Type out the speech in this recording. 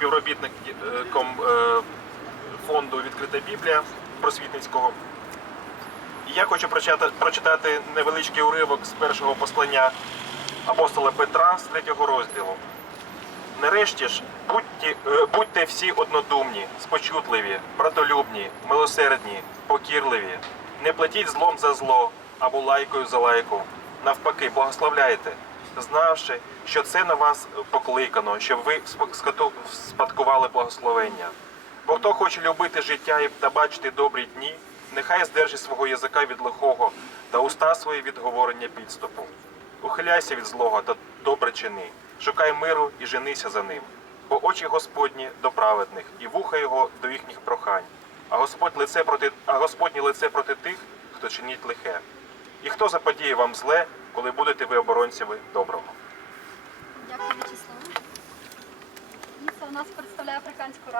співробітником е, фонду Відкрита Біблія просвітницького. І я хочу прочитати, невеличкий уривок з першого послання апостола Петра з третього розділу. Нарешті ж будьте, е, будьте всі однодумні, спочутливі, братолюбні, милосердні, покірливі. Не платіть злом за зло або лайкою за лайку. Навпаки, благословляйте, знавши, що це на вас покликано, щоб ви спадкували благословення. Бо хто хоче любити життя та бачити добрі дні, нехай здержить свого язика від лихого та уста свої від говорення підступу. Ухиляйся від злого та добре чини, шукай миру і женися за ним. Бо очі Господні до праведних, і вуха його до їхніх прохань, а Господь лице проти, а Господнє лице проти тих, хто чинить лихе. І хто заподіє вам зле, коли будете ви оборонцями доброго. Дякую, Вячеслав. Іса у нас представляє африканську